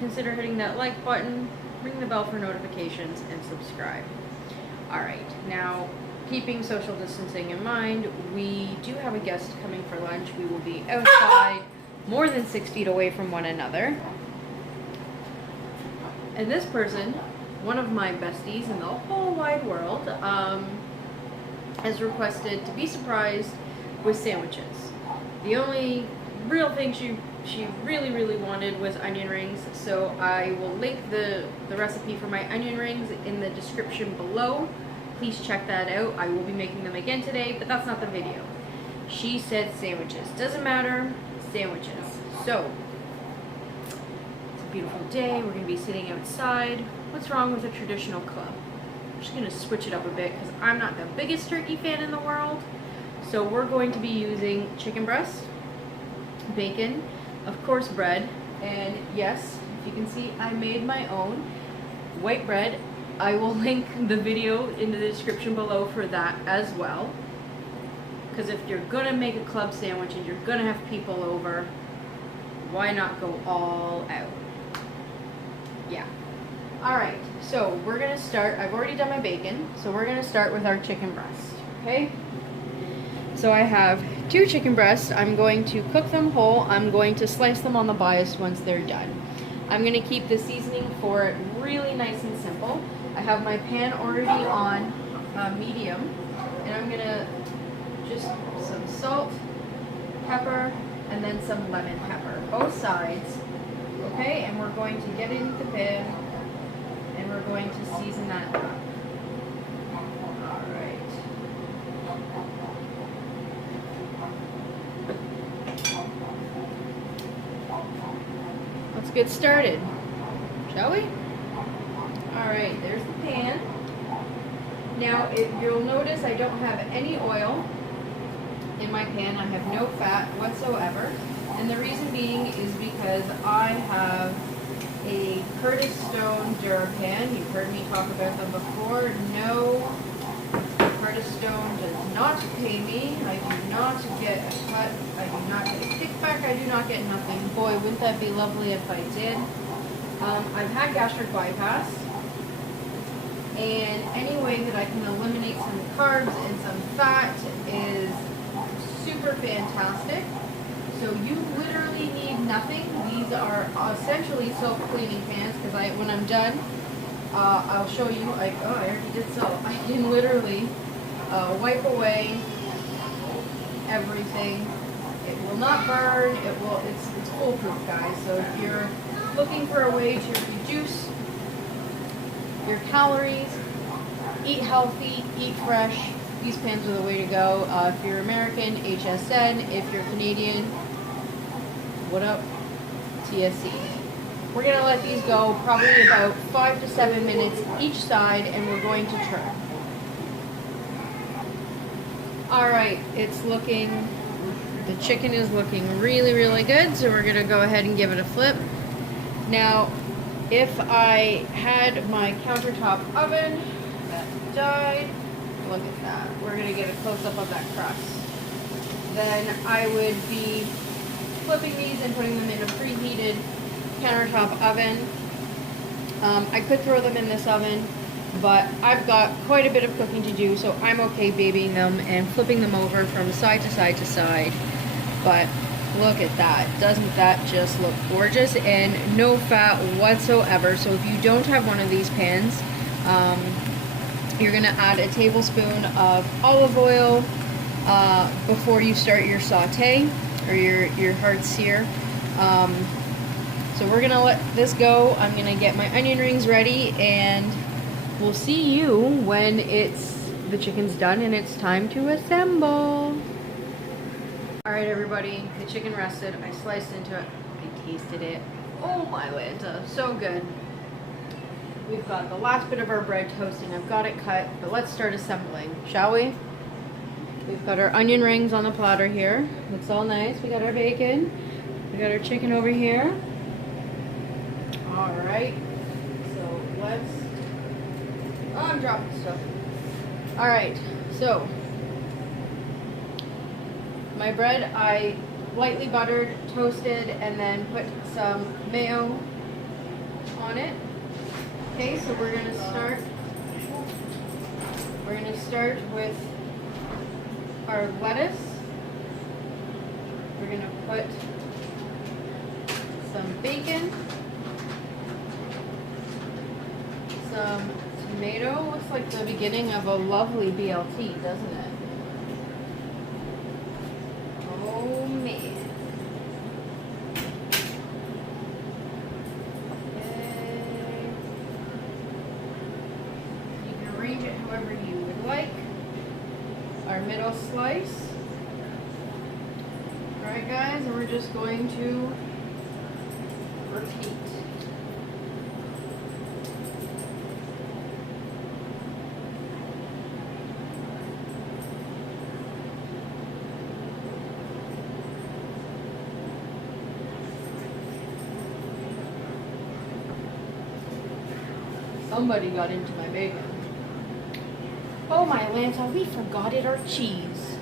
consider hitting that like button, ring the bell for notifications, and subscribe. Alright, now keeping social distancing in mind, we do have a guest coming for lunch. We will be outside more than 6 feet away from one another. And this person, one of my besties in the whole wide world, has requested to be surprised with sandwiches. The only real thing she really wanted was onion rings, so I will link the recipe for my onion rings in the description below. Please check that out. I will be making them again today, but that's not the video. She said sandwiches. Doesn't matter, sandwiches. So, it's a beautiful day. We're going to be sitting outside. What's wrong with a traditional club? I'm just going to switch it up a bit because I'm not the biggest turkey fan in the world. So we're going to be using chicken breast, bacon, of course bread, and yes, if you can see, I made my own white bread. I will link the video in the description below for that as well. Because if you're gonna make a club sandwich and you're gonna have people over, why not go all out? Yeah. Alright, so we're gonna start. I've already done my bacon, so we're gonna start with our chicken breast, okay? So I have 2 chicken breasts. I'm going to cook them whole. I'm going to slice them on the bias once they're done. I'm going to keep the seasoning for it really nice and simple. I have my pan already on medium, and I'm going to just some salt, pepper, and then some lemon pepper, both sides, okay? And we're going to get into the pan, and we're going to season that up. Let's get started, shall we? Alright, there's the pan. Now, if you'll notice, I don't have any oil in my pan. I have no fat whatsoever. And the reason being is because I have a Curtis Stone DuraPan. You've heard me talk about them before. No, Curtis Stone does not pay me. I do not get a cut. I do not get a kickback. I do not get nothing. Boy, wouldn't that be lovely if I did. I've had gastric bypass, and any way that I can eliminate some carbs and some fat is super fantastic. So you literally need nothing. These are essentially self-cleaning pans because when I'm done, I'll show you. I already did so. I can literally wipe away everything. It will not burn. It's foolproof, guys. So if you're looking for a way to reduce your calories, eat healthy, eat fresh, these pans are the way to go. If you're American, HSN. If you're Canadian, what up? TSC. We're going to let these go probably about 5 to 7 minutes each side, and we're going to turn. Alright, it's looking, the chicken is looking really good, so we're going to go ahead and give it a flip. Now, if I had my countertop oven that died, look at that, we're going to get a close-up of that crust. Then I would be flipping these and putting them in a preheated countertop oven. I could throw them in this oven, but I've got quite a bit of cooking to do, so I'm okay babying them and flipping them over from side to side to side. But look at that. Doesn't that just look gorgeous? And no fat whatsoever. So if you don't have one of these pans, you're going to add a tablespoon of olive oil before you start your saute or your hard sear. So we're going to let this go. I'm going to get my onion rings ready, and we'll see you when the chicken's done and it's time to assemble. Alright everybody, the chicken rested. I sliced into it. I tasted it. Oh my Lanta, so good. We've got the last bit of our bread toasting. I've got it cut, but let's start assembling, shall we? We've got our onion rings on the platter here. Looks all nice. We got our bacon. We got our chicken over here. Alright, so let's... Oh, I'm dropping stuff. Alright, so my bread I lightly buttered, toasted, and then put some mayo on it. Okay, so we're gonna start with our lettuce. We're gonna put some bacon, some tomato. Looks like the beginning of a lovely BLT, doesn't it? Oh man. Okay. You can arrange it however you would like. Our middle slice. Alright guys, and we're just going to repeat. Somebody got into my bacon. Oh my Lanta, we forgot our cheese.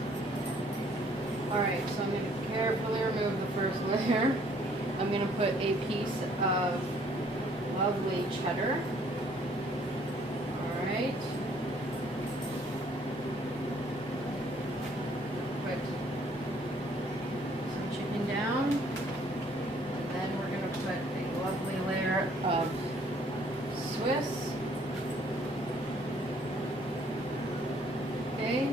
Alright, so I'm going to carefully remove the first layer. I'm going to put a piece of lovely cheddar. Alright. Put some chicken down. And then we're going to put a lovely layer of Swiss. Okay.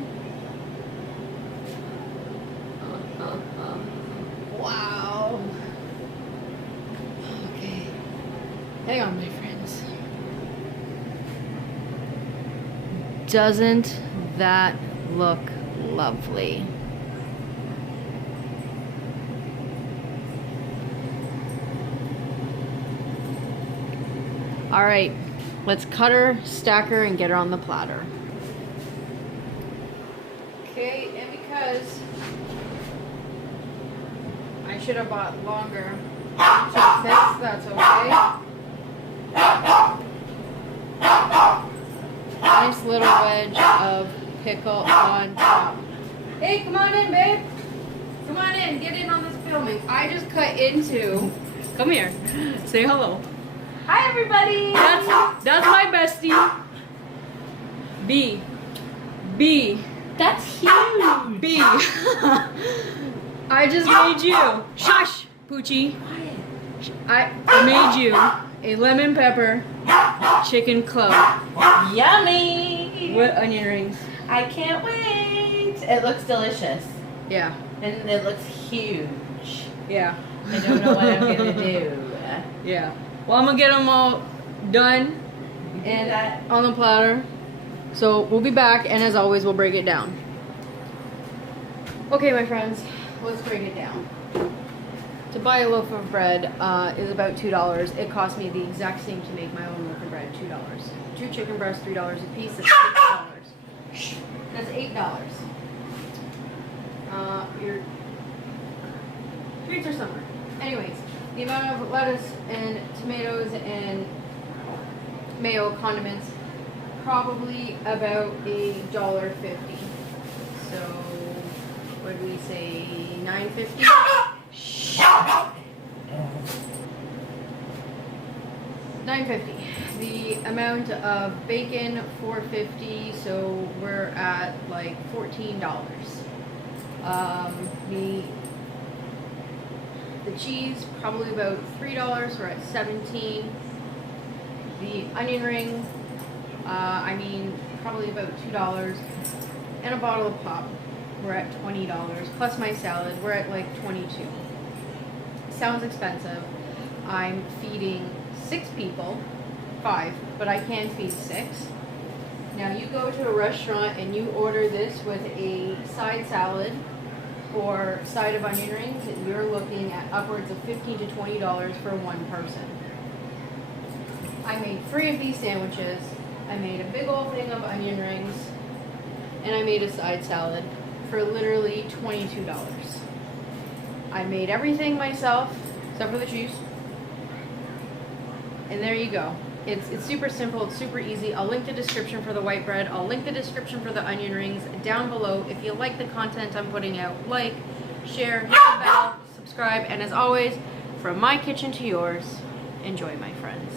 Wow. Okay. Hang on, my friends. Doesn't that look lovely? All right, let's cut her, stack her, and get her on the platter. Okay, and because I should have bought longer chopsticks, that's okay. Nice little wedge of pickle on top. Hey, come on in, babe. Come on in, get in on this filming. I just cut into, come here, say hello. Hi everybody! That's my bestie. B. That's huge! B. I just made you. Shush, Poochie. I made you a lemon pepper chicken club Yummy! with onion rings. I can't wait! It looks delicious. Yeah. And it looks huge. Yeah. I don't know what I'm gonna do. Yeah. Well, I'm gonna get them all done and on the platter. So we'll be back, and as always, we'll break it down. Okay, my friends, let's break it down. To buy a loaf of bread is about $2. It cost me the exact same to make my own loaf of bread, $2. 2 chicken breasts, $3 a piece, that's $6. That's $8. Your treats are summer. Anyways, the amount of lettuce and tomatoes and mayo condiments, probably about $1.50. So, what do we say, $9.50? $9.50. The amount of bacon, $4.50. So we're at like $14. The cheese, probably about $3, we're at $17. The onion ring, probably about $2. And a bottle of pop, we're at $20. Plus my salad, we're at like $22. Sounds expensive. I'm feeding 6 people, 5, but I can feed 6. Now you go to a restaurant and you order this with a side salad or side of onion rings, you're looking at upwards of $15 to $20 for one person. I made 3 of these sandwiches. I made a big old thing of onion rings, and I made a side salad for literally $22. I made everything myself, except for the cheese. And there you go. It's super simple, it's super easy. I'll link the description for the white bread. I'll link the description for the onion rings down below. If you like the content I'm putting out, like, share, hit the bell, subscribe, and as always, from my kitchen to yours, enjoy, my friends.